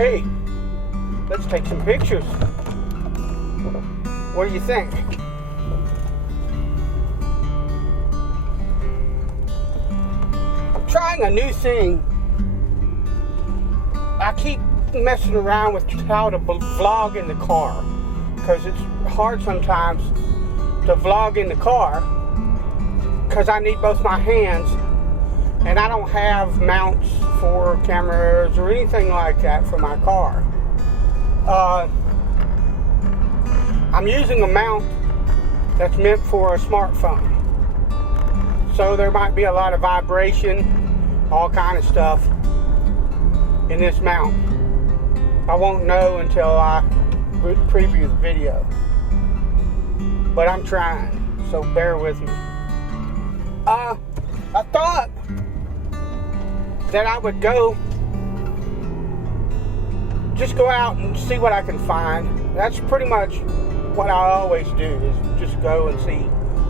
Hey, let's take some pictures. What do you think? I'm trying a new thing. I keep messing around with how to vlog in the car, because it's hard sometimes to vlog in the car because I need both my hands, and I don't have mounts for cameras or anything like that for my car. I'm using a mount that's meant for a smartphone, so there might be a lot of vibration, all kind of stuff in this mount. I won't know until I preview the video, but I'm trying, so bear with me. I thought that I would just go out and see what I can find. That's pretty much what I always do, is just go and see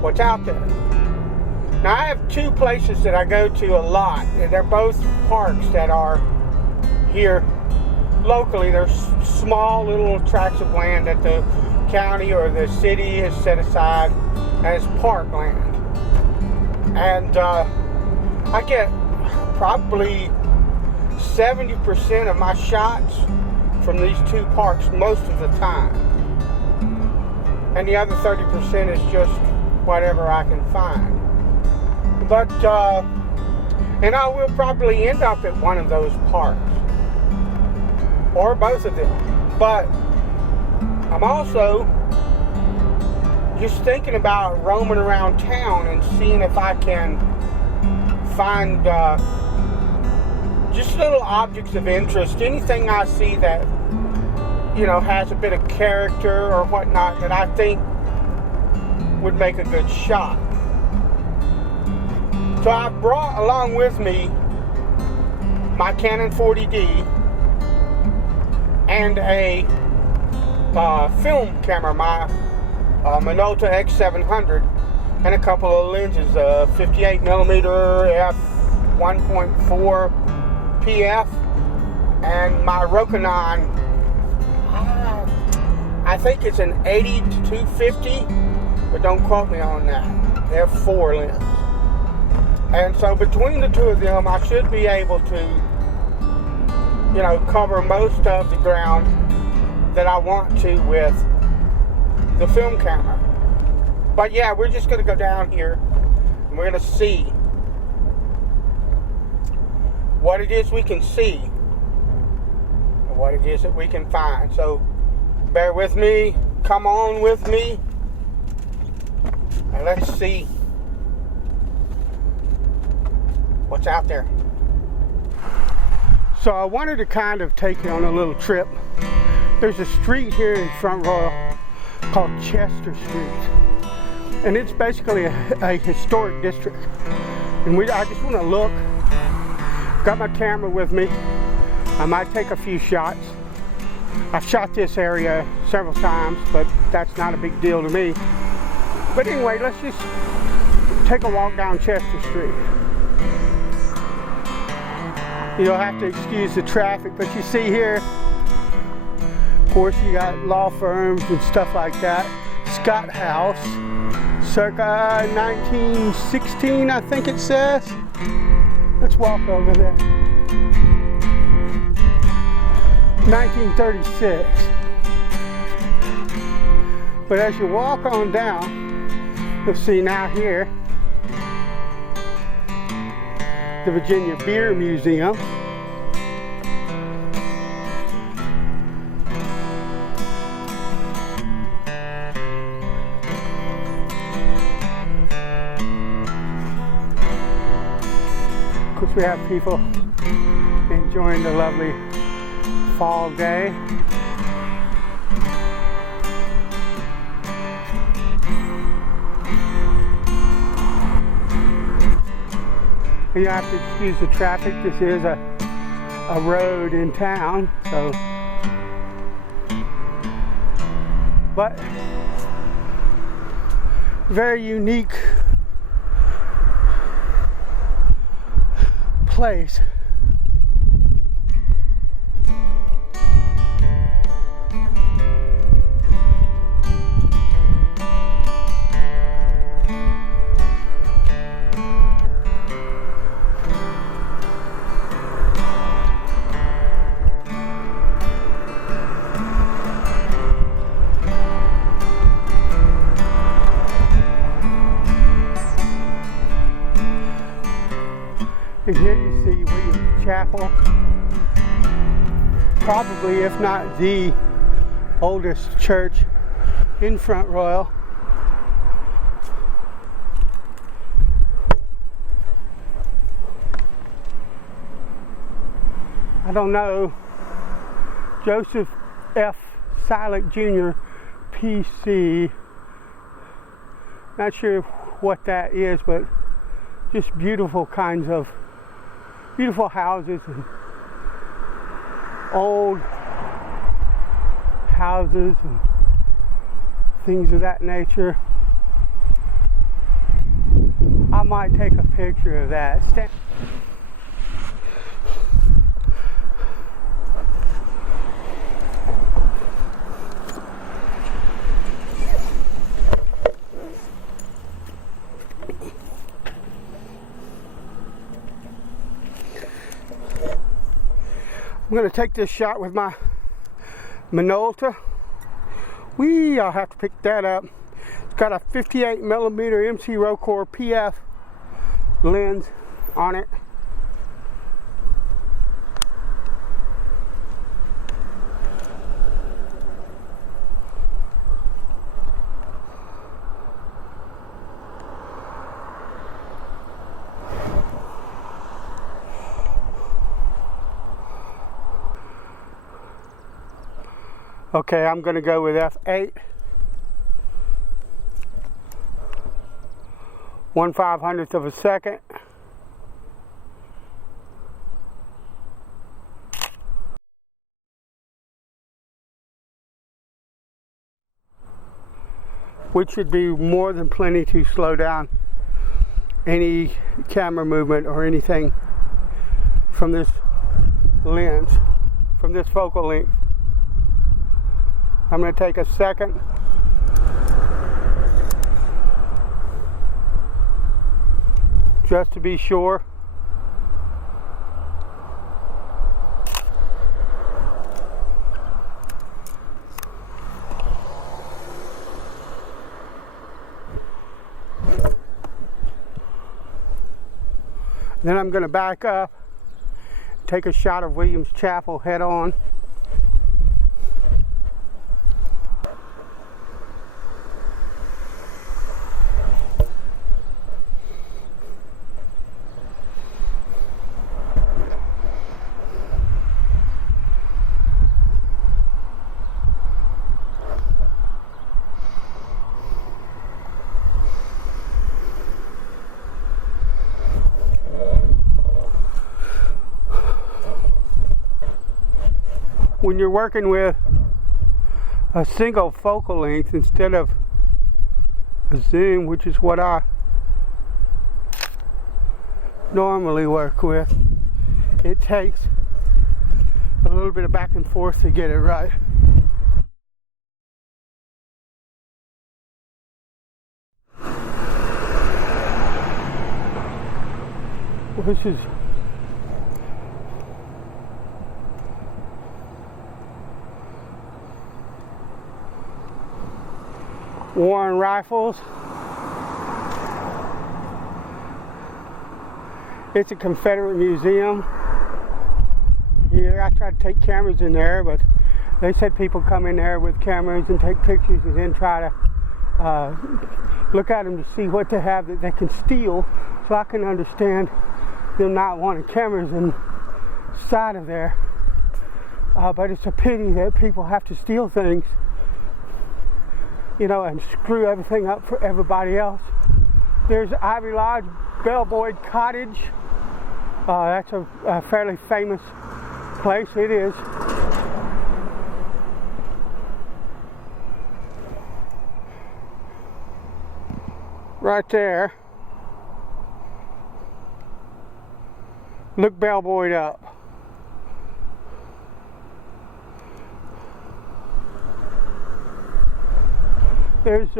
what's out there. Now, I have two places that I go to a lot, and they're both parks that are here locally. They're small little tracts of land that the county or the city has set aside as parkland. And I get probably 70% of my shots from these two parks most of the time. And the other 30% is just whatever I can find. But, and I will probably end up at one of those parks, or both of them. But I'm also just thinking about roaming around town and seeing if I can find just little objects of interest, anything I see that, you know, has a bit of character or whatnot that I think would make a good shot. So I brought along with me my Canon 40D and a film camera, my Minolta X700, and a couple of lenses, 58mm f 1.4 PF, and my Rokinon, I think it's an 80-250, but don't quote me on that, f4 lens. And so between the two of them, I should be able to, you know, cover most of the ground that I want to with the film camera. But yeah, we're just going to go down here and we're going to see what it is we can see and what it is that we can find. So bear with me, come on with me, and let's see what's out there. So I wanted to kind of take you on a little trip. There's a street here in Front Royal called Chester Street, and it's basically a historic district. And I just want to look. Got my camera with me. I might take a few shots. I've shot this area several times, but that's not a big deal to me. But anyway, let's just take a walk down Chester Street. You'll have to excuse the traffic, but you see here, of course, you got law firms and stuff like that. Scott House, circa 1916, I think it says. Let's walk over there. 1936. But as you walk on down, you'll see now here the Virginia Beer Museum. Of course, we have people enjoying the lovely fall day. You have to excuse the traffic. This is a road in town, so. But very unique place. And here you see Williams Chapel, probably, if not the oldest church in Front Royal. I don't know, Joseph F. Silek Jr., PC, not sure what that is, but just beautiful kinds of, beautiful houses and old houses and things of that nature. I might take a picture of that. I'm going to take this shot with my Minolta. I'll have to pick that up. It's got a 58mm MC Rocore PF lens on it. Okay, I'm going to go with f8. 1/500th of a second. Which should be more than plenty to slow down any camera movement or anything from this lens, from this focal length. I'm going to take a second. Just to be sure. Then I'm going to back up, take a shot of Williams Chapel head on. When you're working with a single focal length instead of a zoom, which is what I normally work with, it takes a little bit of back and forth to get it right. This is Warren Rifles. It's a Confederate museum. Here, I tried to take cameras in there, but they said people come in there with cameras and take pictures and then try to look at them to see what they have that they can steal. So I can understand them not wanting cameras inside of there. But it's a pity that people have to steal things, you know, and screw everything up for everybody else. There's Ivy Lodge Bellboy Cottage. That's a fairly famous place. It is. Right there. Look Bellboy up. There's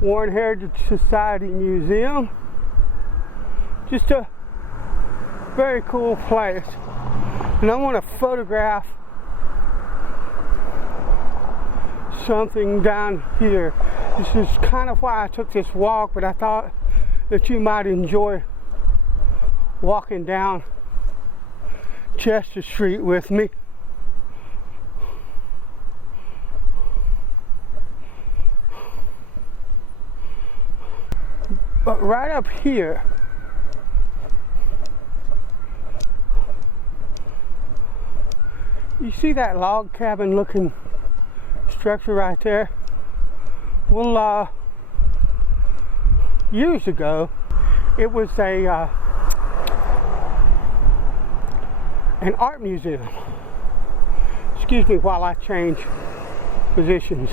Warren Heritage Society Museum. Just a very cool place. And I want to photograph something down here. This is kind of why I took this walk, but I thought that you might enjoy walking down Chester Street with me. But right up here, you see that log cabin looking structure right there? Well, years ago, it was an art museum. Excuse me while I change positions.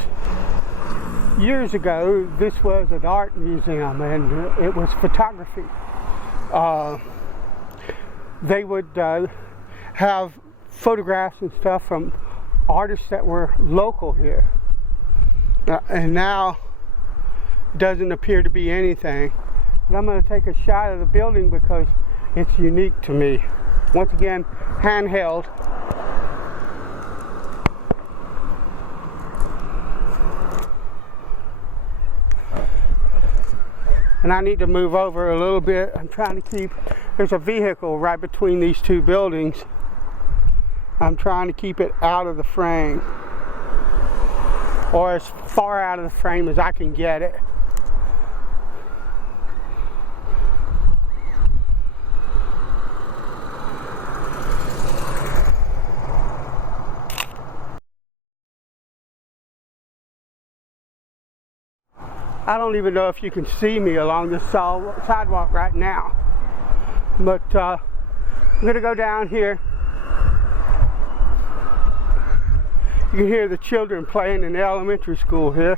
Years ago, this was an art museum, and it was photography. They would have photographs and stuff from artists that were local here. And now, it doesn't appear to be anything. But I'm going to take a shot of the building because it's unique to me. Once again, handheld. And I need to move over a little bit. I'm trying to keep, there's a vehicle right between these two buildings. I'm trying to keep it out of the frame, or as far out of the frame as I can get it. I don't even know if you can see me along the sidewalk right now, but I'm going to go down here. You can hear the children playing in the elementary school here.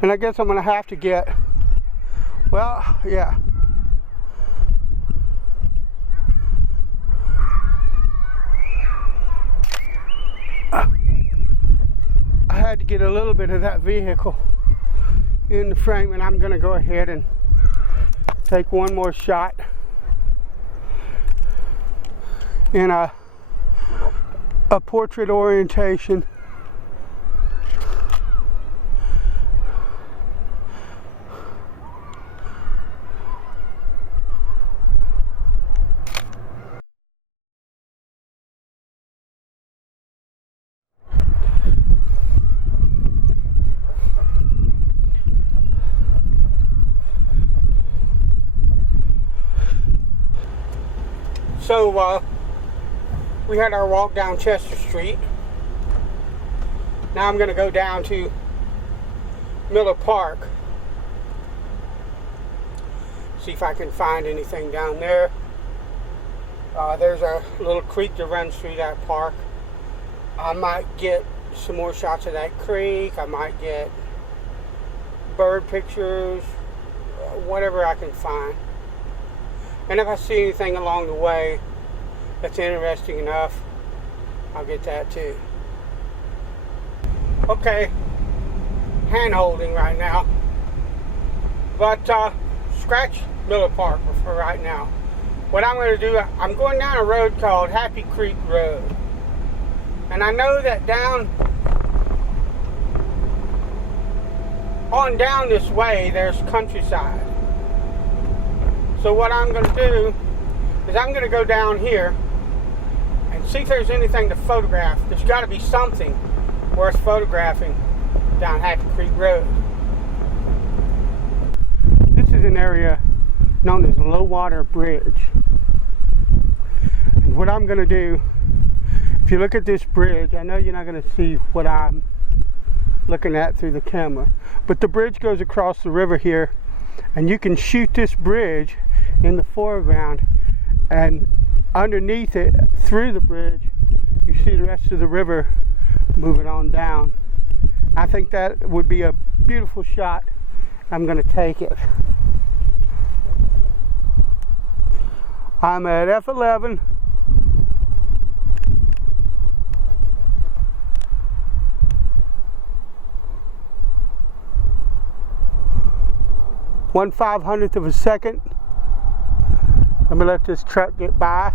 And I guess I'm going to have to get, well, yeah. I had to get a little bit of that vehicle in the frame, and I'm going to go ahead and take one more shot in a portrait orientation. So we had our walk down Chester Street. Now I'm going to go down to Miller Park. See if I can find anything down there. There's a little creek that runs through that park. I might get some more shots of that creek. I might get bird pictures, whatever I can find. And if I see anything along the way that's interesting enough, I'll get that too. Okay, hand holding right now. But scratch Miller Park for right now. What I'm going to do, I'm going down a road called Happy Creek Road. And I know that down this way there's countryside. So what I'm going to do is I'm going to go down here and see if there's anything to photograph. There's got to be something worth photographing down Happy Creek Road. This is an area known as Low Water Bridge. And what I'm going to do, if you look at this bridge, I know you're not going to see what I'm looking at through the camera, but the bridge goes across the river here, and you can shoot this bridge in the foreground, and underneath it, through the bridge, you see the rest of the river moving on down. I think that would be a beautiful shot. I'm going to take it. I'm at F11. One 500th of a second. Let me let this truck get by.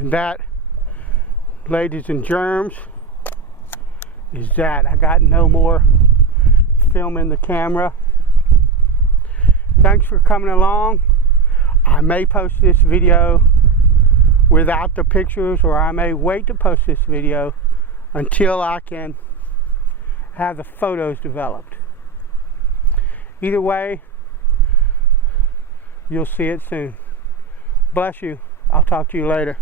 And that, ladies and germs, is that. I got no more film in the camera. Thanks for coming along. I may post this video without the pictures, or I may wait to post this video until I can have the photos developed. Either way, you'll see it soon. Bless you. I'll talk to you later.